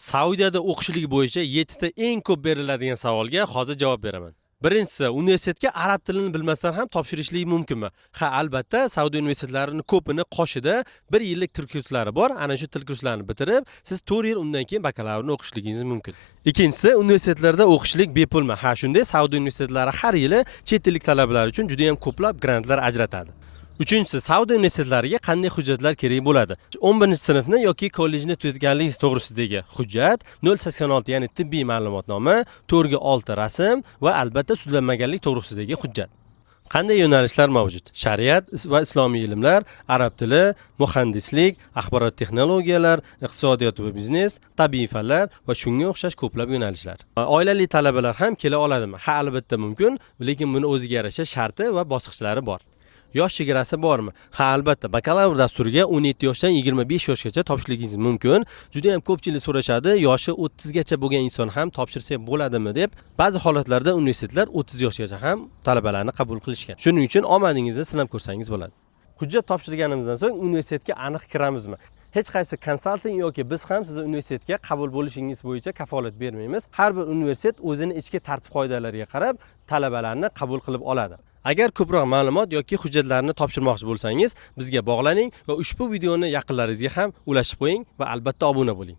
Saudiyada o'qishlik bo'yicha 7 ta eng ko'p beriladigan savolga hozir javob beraman. Birinchisi, universitetga arab tilini bilmasdan ham topshirishlik mumkinmi? Ha, albatta, Saudiya universitetlarining ko'pini qoshida 1 yillik til kurslari bor. Ana shu til kurslarini bitirib, siz 4 yil undan keyin bakalavrni o'qishligingiz mumkin. Ikkinchisi, universitetlarda o'qishlik bepulmi? Ha, shunday Saudiya universitetlari har yili chet tillik talabalar uchun juda ham ko'plab grantlar ajratadi. Uchinchisi, Saudiya universitetlariga qanday hujjatlar kerak bo'ladi? 11-sinfni yoki kollejni tugatganligingiz to'g'risidagi hujjat, 086 ya'ni tibbiy ma'lumotnoma, 4/6 rasm va albatta sudlanmaganlik to'g'risidagi hujjat. Qanday yo'nalishlar mavjud? Shariat va islomiy ilmlar, arab tili, muhandislik, axborot texnologiyalar, iqtisodiyot va biznes, tabiiy fanlar va shunga o'xshash ko'plab yo'nalishlar. Oilali talabalar ham kela oladimi? Ha, albatta mumkin, lekin buni o'ziga yarasha sharti va bosqichlari bor. Yosh chegarasi bormi? Ha, albatta, bakalavr dasturiga 17 yoshdan 25 yoshgacha topshirishligingiz mumkin. Juda ham ko'pchilik so'rashadi, yoshi 30 gacha bo'lgan inson ham topshirsa bo'ladimi deb. Ba'zi holatlarda universitetlar 30 yoshgacha ham talabalarni qabul qilishgan. Shuning uchun omadingizni sinab ko'rsangiz bo'ladi. Hujjat topshirganimizdan so'ng universitetga aniq kiramizmi? Hech qaysi konsalting yoki biz ham sizni universitetga qabul bo'lishingiz bo'yicha kafolat bermaymiz. Har bir universitet o'zining ichki tartib-qoidalariga qarab talabalarni qabul qilib oladi. Agar ko'proq ma'lumot yoki hujjatlarni topshirmoqchi bo'lsangiz, bizga bog'laning va ushbu videoni yaqinlaringizga ham ulashib qo'ying va albatta obuna bo'ling.